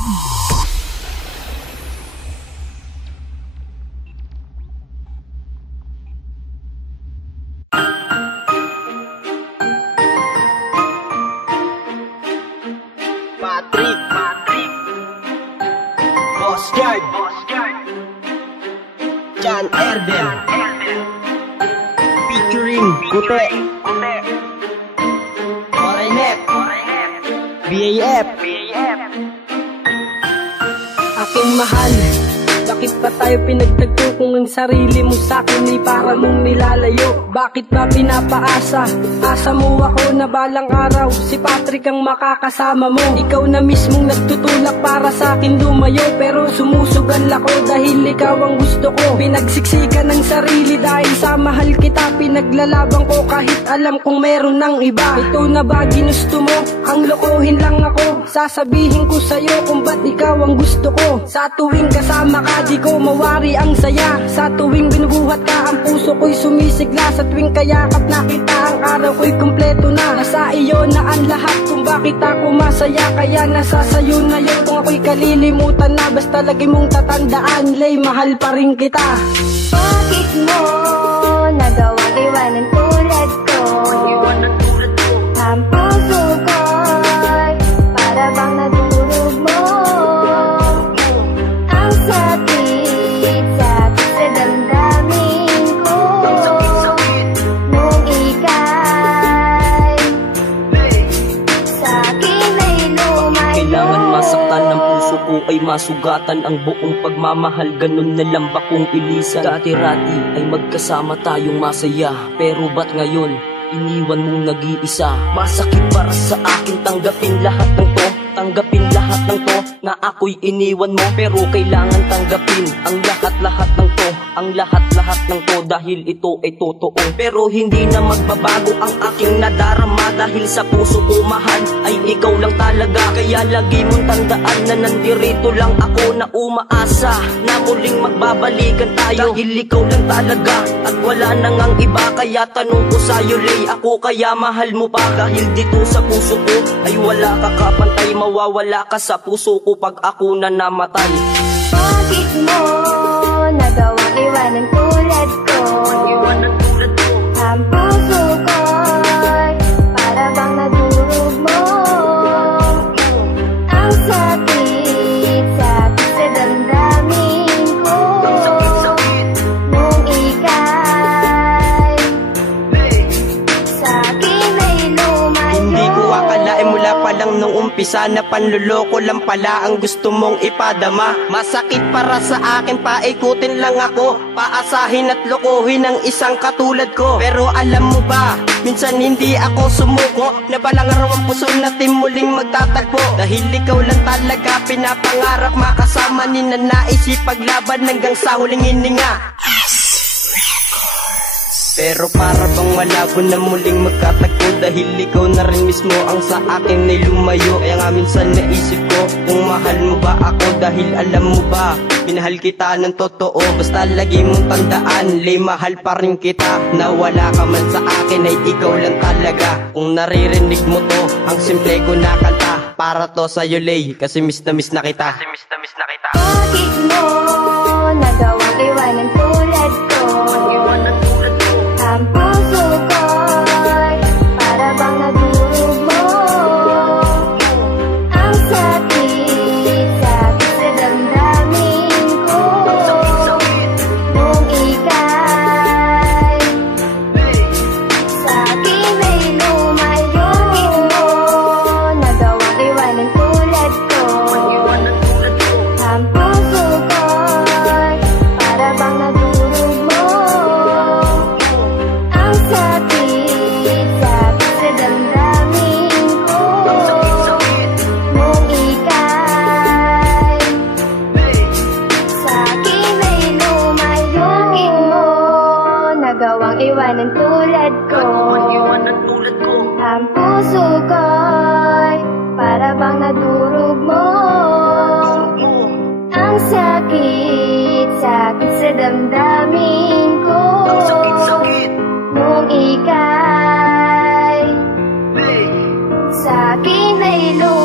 Patrick Boss Guard John Erden featuring Kute Orenet BAF. Aking mahal, bakit pa tayo pinagtagpo kung ang sarili mo sa'kin ay para mong nilalayo? Bakit ba pinapaasa? Asa mo ako na balang araw si Patrick ang makakasama mo. Ikaw na mismong nagtutulak para sa'kin lumayo, pero sumusugal ako dahil ikaw ang gusto ko. Pinagsiksikan ng sarili dahil sa mahal kita, pinaglalabang ko kahit alam kong meron ng iba. Ito na ba ginusto mo? Ang lokohin lang ako, sasabihin ko sa'yo kung ba't ikaw ang gusto ko. Sa tuwing kasama ka di ko mawari ang saya, sa tuwing binubuhat ka ang puso ko'y sumisigla, sa tuwing kayakap na kita ang araw ko'y kumpleto na. Nasa iyo na ang lahat kung bakit ako masaya, kaya nasa sayo na yun kung ako'y kalilimutan na. Basta lagi mong tatandaan, lay mahal pa rin kita. Bakit mo nagawang iwanan tulad ko? Ang puso ko'y para bang nadurog mo. Ang sakit sa damdamin ko nung ika'y sa'kin ay lumayo. Kailangan masaktan ng puso ko ay masugatan ang buong pagmamahal, ganun na lang ba kung ilisan? Dati-rati ay magkasama tayong masaya, pero ba't ngayon iniwan mong nag-iisa? Masakit para sa akin tanggapin lahat ng to, tanggapin lahat ng to na ako'y iniwan mo, pero kailangan tanggapin ang lahat-lahat ng to, ang lahat-lahat ng to, dahil ito ay totoo. Pero hindi na magbabago ang aking nadarama, dahil sa puso ko mahal ay ikaw lang talaga. Kaya lagi mong tandaan na nandirito lang ako na umaasa na muling magbabalikan tayo, dahil ikaw lang talaga at wala nang ang iba. Kaya tanong ko sa'yo, Lay, ako kaya mahal mo pa? Dahil dito sa puso ko ay wala ka kapantay, mawawala ka sa puso ko pag ako na namatay. Bakit mo nagawang iwanan tulad ko? Ang puso ko'y para bang nadurog mo. Ang sakit sa damdamin ko nung ika'y sa'kin ay lumayo. Hindi ko akalain mula pa lang nung umpisa na panluloko lang pala ang gusto mong ipadama. Masakit para sa akin, paikutin lang ako, paasahin at lokohin ang isang katulad ko. Pero alam mo ba, minsan hindi ako sumuko, na balang araw ang puso natin muling magtatagpo. Dahil ikaw lang talaga pinapangarap, makasama ni nanais ipaglaban hanggang sa huling hininga. Pero para bang malabo na muling magkatagpo, dahil ikaw na rin mismo ang sa akin ay lumayo. Kaya nga minsan naisip ko kung mahal mo ba ako, dahil alam mo ba, minahal kita ng totoo. Basta lagi mong tandaan, Lay, mahal pa rin kita. Nawala ka man sa akin ay ikaw lang talaga. Kung naririnig mo to, ang simple ko na kanta, para to sa'yo, Lay, kasi miss na kita. Bakit mo nagawang iwanan tulad ko? Ang puso ko'y para bang nadurog mo. Ang sakit sa damdamin ko nung ika'y sa'kin ay lumayo. Bakit mo nagawang iwanan tulad ko? Ang puso ko'y para bang nadurog mo. Ang sakit sa damdamin ko nung ika'y sa'kin ay lumayo. Bakit mo nagawang iwanan tulad ko? Ang puso ko'y para bang nadurog mo. Ang sakit sa damdamin ko nung ika'y sa'kin ay lumayo.